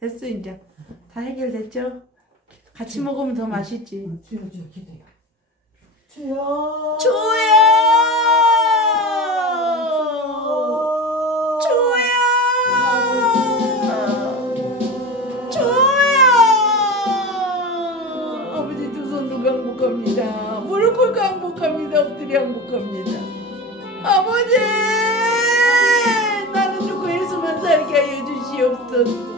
됐어 이제 다 해결됐죠? 같이 먹으면 더 맛있지. 주여 주여 기도해. 주여. 주야! 주야! 주야! 아버지 두 손도 강복합니다. 무릎 꿇고 강복합니다. 엎드려 강복합니다. 아버지! 나는 죽고 예수만 살게 하여 주시옵소서.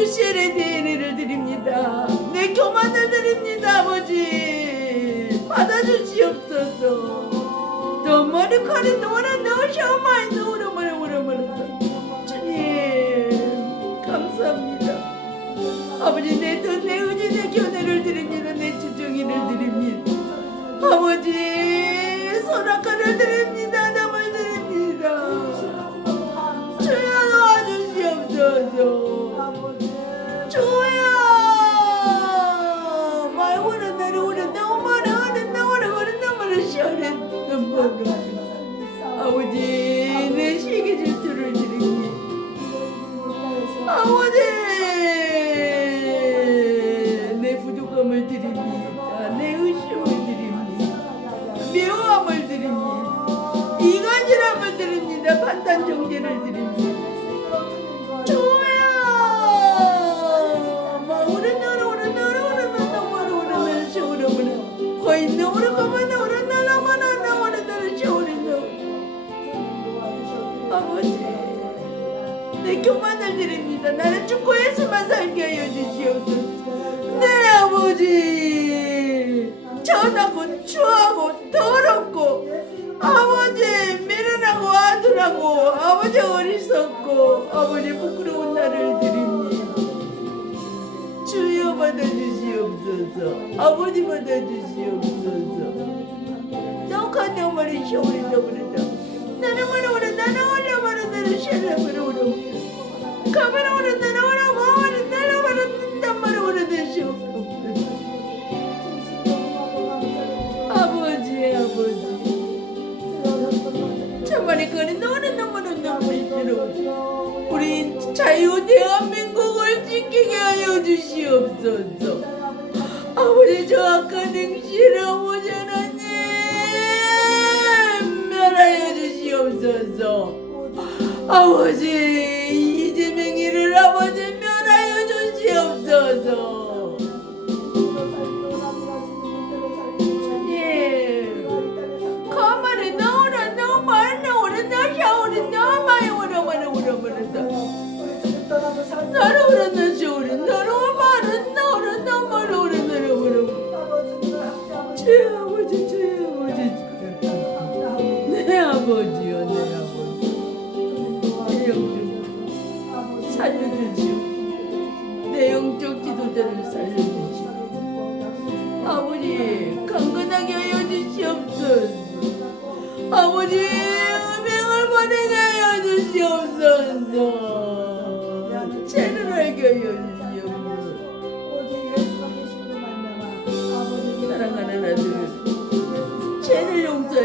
누시엘의 DNA를 드립니다. 내 교만을 드립니다, 아버지. 받아주시옵소서. 더 머리카락이 노라 넣 이간질함을 드립니다. 판단 정죄를 드립니다. 오른 거의 너로 가면 오른 너로 만나 너 오른 너로 시오르 너 아버지. 내 교만을 드립니다. 나는 예수만 살게 하여 주시옵소서. 내 아버지. 천하고 추하고 아들하고 아버지 어리석고 아버지 부끄러운 나를 드립니다. 주여 받아주시옵소서. 아버지 받아주시옵소서. 내 말이 시오리 너버린 싫어 우리 자유 대한민국을 지키게 하여 주시옵소서. 아버지 저 아까는 싫어오지 하나님 면하여 주시옵소서. 아버지 나를 오라 나 샤오리 나를 말은 나만 오라 나를 오라 제 아버지 제 아버지. 내 아버지요 내 아버지. 내 영적 살려주시오. 내 영적 지도자를 살려주시오. 아버지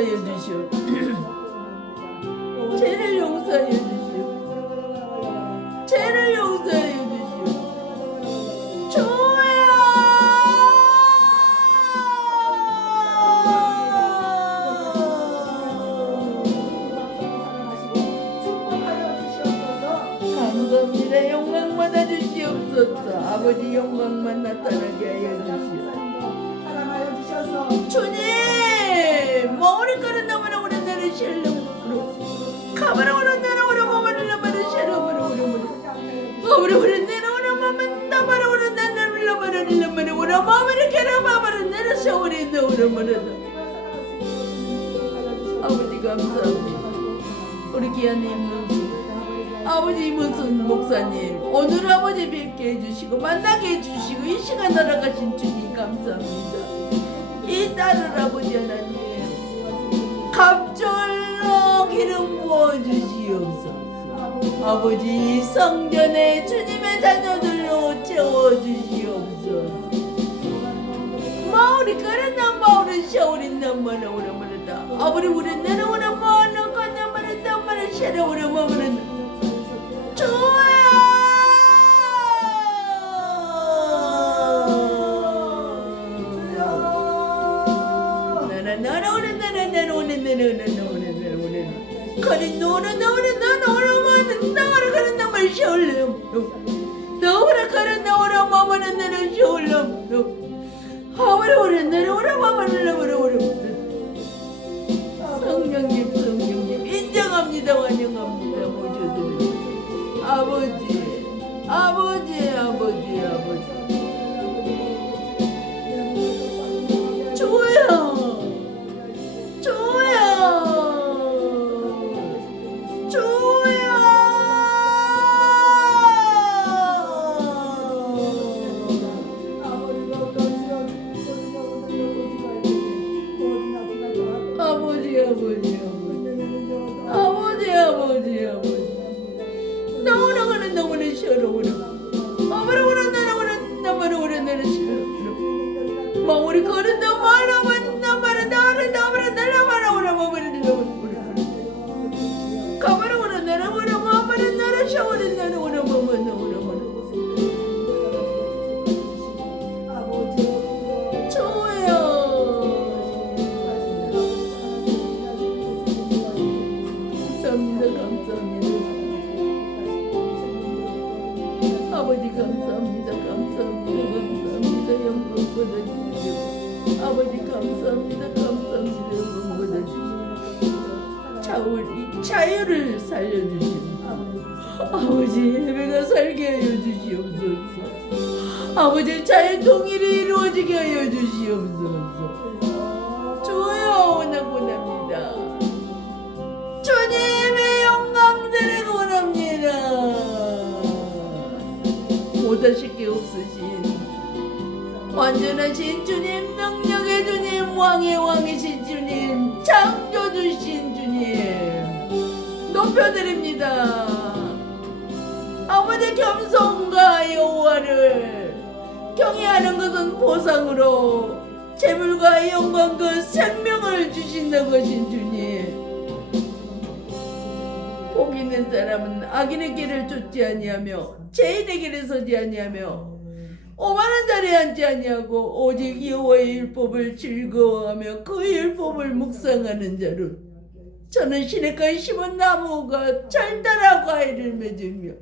죄를 아버지 감사합니다 우리 기아님 아버지 이문순 목사님 오늘 아버지 뵙게 해주시고 만나게 해주시고 이 시간 날아가신 주님 감사합니다 이 딸을 아버지 하나님 아버지 성전에 주님의 자녀들로 채워주시옵소서. 마을이 가르나 마을은 샤오리 남마나 오라마르다. 아버지 우리 내려오라 마을은 가나 마르다. 마르 샤라 오라 마르다 올려 아버지, 나무나 아버지 감사합니다. 감사합니다. 받아주시오 자우리 자유를 살려주시오 아버지 예배가 살게 하여 주시옵소서. 아버지 자유 통일이 이루어지게 하여 주시옵소서. 주여 원하고납니다. 주님의 영광 드리고 원합니다. 못하실 게 없으신 완전하신 주님 주님 왕의 왕이신 주님 창조주신 주님 높여드립니다. 아버지 겸손과 여호와를 경외하는 것은 보상으로 재물과 영광 과 생명을 주신다고 하신 주님. 복 있는 사람은 악인의 길을 쫓지 아니하며 죄인의 길에 서지 아니하며 오만한 자리에 앉지 아니하고 오직 여호와의 율법을 즐거워하며 그 율법을 묵상하는 자로 저는 시냇가에 심은 나무가 찰달하고 아이를 맺으며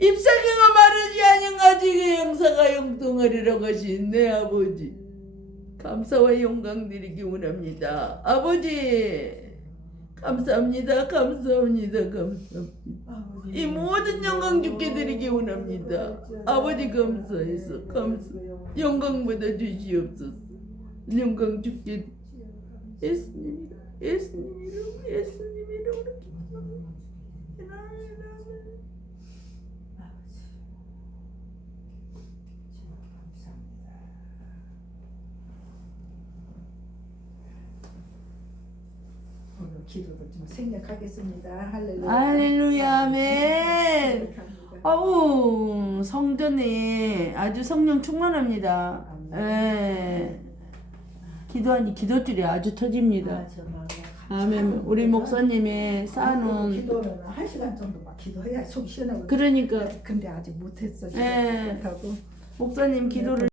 잎사귀가 마르지 않은 가지의 영사가 영통하리라고 하신 내 아버지 감사와 영광 드리기 원합니다. 아버지 감사합니다 감사합니다 감사합니다. 이 모든 영광 주께 드리기 원합니다. 아버지 감사해서 감사 영광 받아 주시옵소서. 영광 주께 예수님 예수님 이름 예수님 이름으로 기도합니다 오늘 기도를 좀 생략하겠습니다. 할렐루야. 할렐루야 아멘. 아우 성전에 아주 성령 충만합니다 예. 기도하니 기도줄이 아주 터집니다 아. 아멘 우리 목사님의 쌓아놓은 기도는 한 시간 정도 막 기도해야 속 시원하고. 그러니까 근데 아직 못했어. 예. 못하고. 목사님 기도를